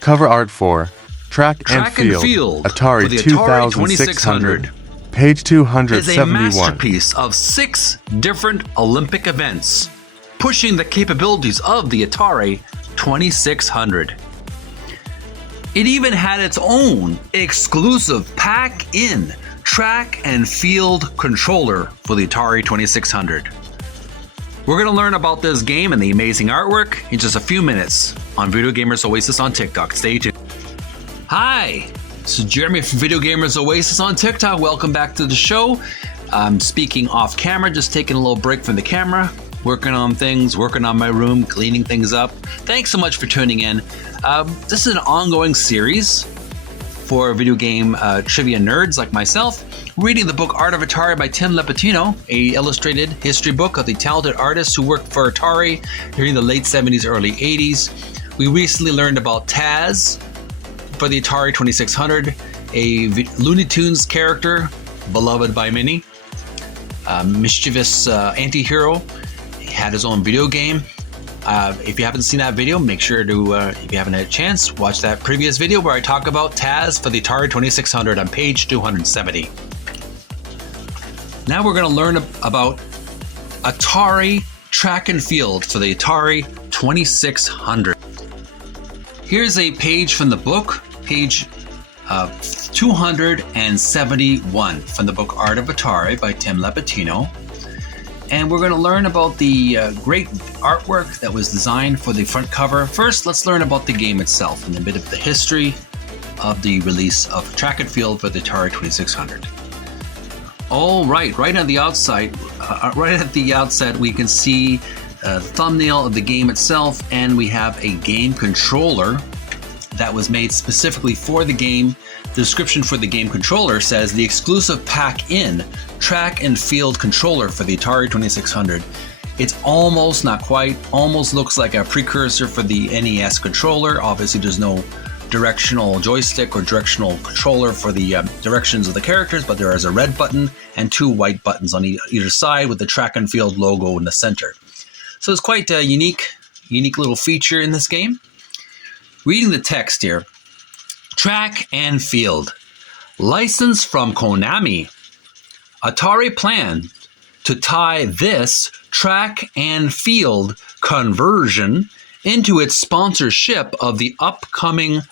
Cover art for Track and Track and Field, Field Atari for the Atari 2600, page 271. Is a masterpiece of 6 different Olympic events, pushing the capabilities of the Atari 2600. It even had its own exclusive pack-in track and field controller for the Atari 2600. We're going to learn about this game and the amazing artwork in just a few minutes on Video Gamers Oasis on TikTok. Stay tuned. Hi, this is Jeremy from Video Gamers Oasis on TikTok. Welcome back to the show. I'm speaking off camera, just taking a little break from the camera, working on things, working on my room, cleaning things up. Thanks so much for tuning in. This is an ongoing series for video game trivia nerds like myself, reading the book Art of Atari by Tim Lapetino, a illustrated history book of the talented artists who worked for Atari during the late 70s, early 80s. We recently learned about Taz for the Atari 2600, a Looney Tunes character beloved by many, mischievous anti-hero. He had his own video game. If you haven't seen that video, make sure to, if you haven't had a chance, watch that previous video where I talk about Taz for the Atari 2600 on page 270. Now we're going to learn about Atari Track and Field for the Atari 2600. Here's a page from the book, page 271 from the book Art of Atari by Tim Lapetino. And we're going to learn about the great artwork that was designed for the front cover. First, let's learn about the game itself and a bit of the history of the release of Track and Field for the Atari 2600. All right, right at the outset, we can see the thumbnail of the game itself, and we have a game controller that was made specifically for the game. The description for the game controller says the exclusive pack-in track and field controller for the Atari 2600. It's almost, not quite, almost looks like a precursor for the NES controller. Obviously there's no directional joystick or directional controller for the directions of the characters, but there is a red button and 2 white buttons on either side with the track and field logo in the center. So it's quite a unique little feature in this game. Reading the text here, Track and Field, license from Konami. Atari planned to tie this track and field conversion into its sponsorship of the upcoming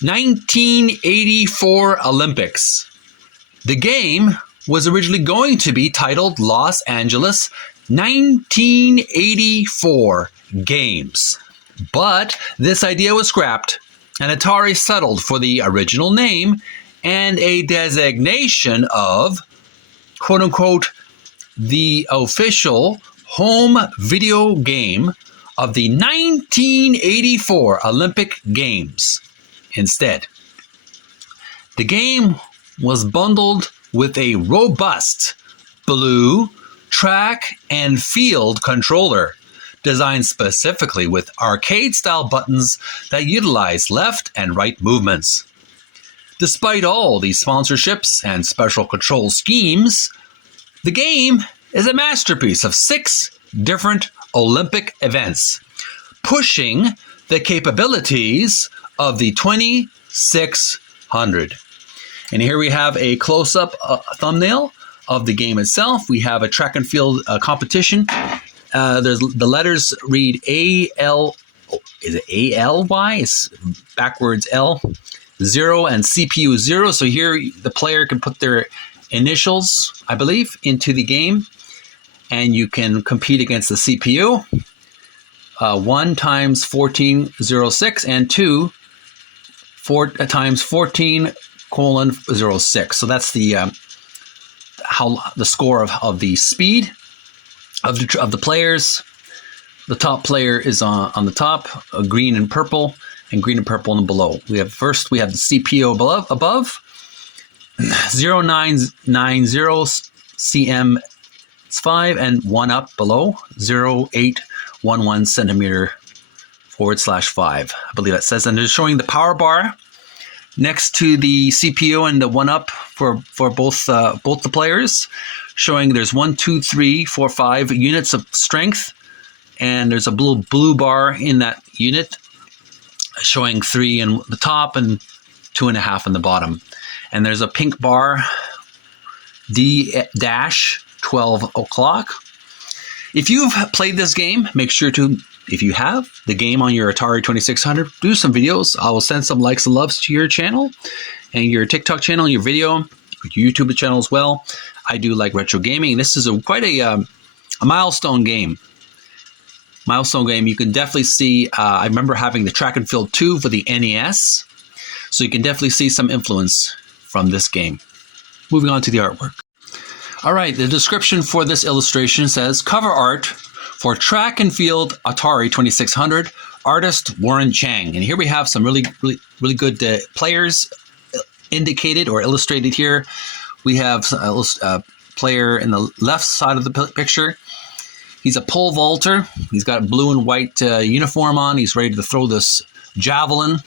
1984 Olympics. The game was originally going to be titled Los Angeles 1984 Games, but this idea was scrapped, and Atari settled for the original name and a designation of, quote-unquote, the official home video game of the 1984 Olympic Games instead. The game was bundled with a robust blue track and field controller designed specifically with arcade-style buttons that utilize left and right movements. Despite all these sponsorships and special control schemes, the game is a masterpiece of 6 different Olympic events, pushing the capabilities of the 2600. And here we have a close-up thumbnail of the game itself. We have a track and field competition. There's the letters read A-L, is it A-L-Y? It's backwards L, 0 and CPU 0. So here the player can put their initials, I believe, into the game, and you can compete against the CPU. 1 times 1406 and 2 times 14:06. So that's the the score of the speed of the players. The top player is on the top, green and purple, and green and purple and below. We have the CPU above 0990 cm 5 and 1 up below 0811 centimeter /5. I believe that says, and they're showing the power bar next to the CPU and the 1 up for both the players, showing there's 1, 2, 3, 4, 5 units of strength, and there's a blue bar in that unit showing 3 in the top and 2.5 in the bottom. And there's a pink bar, D-12 o'clock. If you've played this game, make sure to, if you have the game on your Atari 2600, do some videos. I will send some likes and loves to your channel and your TikTok channel, your video, your YouTube channel as well. I do like retro gaming. This is quite a milestone game. You can definitely see, I remember having the Track and Field 2 for the NES. So you can definitely see some influence from this game. Moving on to the artwork. All right, the description for this illustration says, cover art for Track and Field Atari 2600, artist Warren Chang. And here we have some really good players indicated or illustrated here. We have a player in the left side of the picture. He's a pole vaulter. He's got a blue and white uniform on. He's ready to throw this javelin.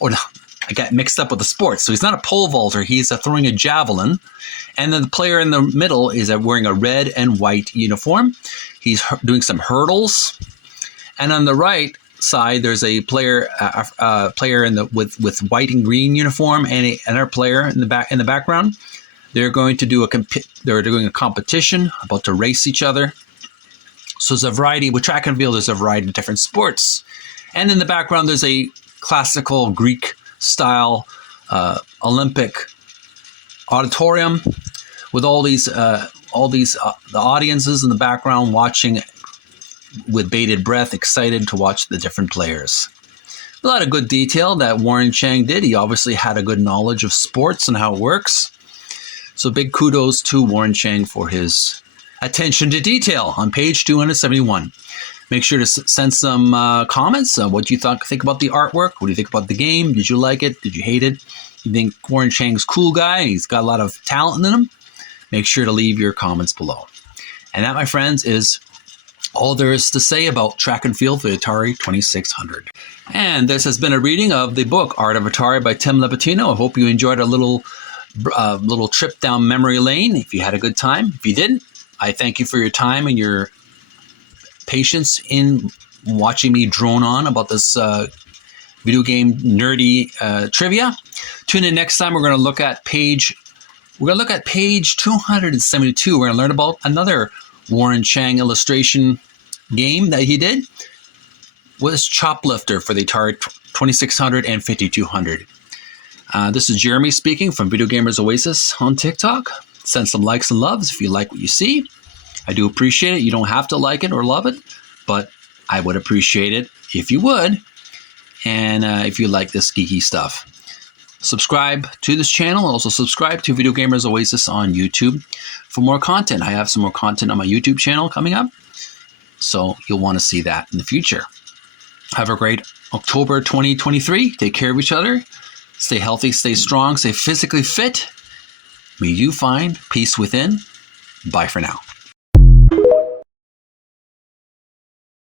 Or no, I got mixed up with the sports. So he's not a pole vaulter. He's throwing a javelin. And then the player in the middle is wearing a red and white uniform. He's doing some hurdles. And on the right side, there's a player with white and green uniform, and another player in the background. They're going to do they're doing a competition, about to race each other. So there's a variety with Track and Field. There's a variety of different sports, and in the background there's a classical Greek style Olympic auditorium with all these the audiences in the background watching with bated breath, excited to watch the different players. A lot of good detail that Warren Chang did. He obviously had a good knowledge of sports and how it works. So big kudos to Warren Chang for his attention to detail on page 271. Make sure to send some comments. What do you think about the artwork? What do you think about the game? Did you like it? Did you hate it? You think Warren Chang's a cool guy? He's got a lot of talent in him? Make sure to leave your comments below. And that, my friends, is all there is to say about Track and Field for the Atari 2600. And this has been a reading of the book Art of Atari by Tim Lapetino. I hope you enjoyed a little trip down memory lane. If you had a good time. If you didn't, I thank you for your time and your patience in watching me drone on about this video game nerdy trivia. Tune in next time. We're going to look at page 272. We're going to learn about another Warren Chang illustration game that he did. Was Choplifter for the Atari 2600 and 5200. This is Jeremy speaking from Video Gamers Oasis on TikTok. Send some likes and loves if you like what you see. I do appreciate it. You don't have to like it or love it, but I would appreciate it if you would. And if you like this geeky stuff. Subscribe to this channel. Also subscribe to Video Gamers Oasis on YouTube for more content. I have some more content on my YouTube channel coming up. So you'll want to see that in the future. Have a great October 2023. Take care of each other. Stay healthy, stay strong, stay physically fit. May you find peace within. Bye for now.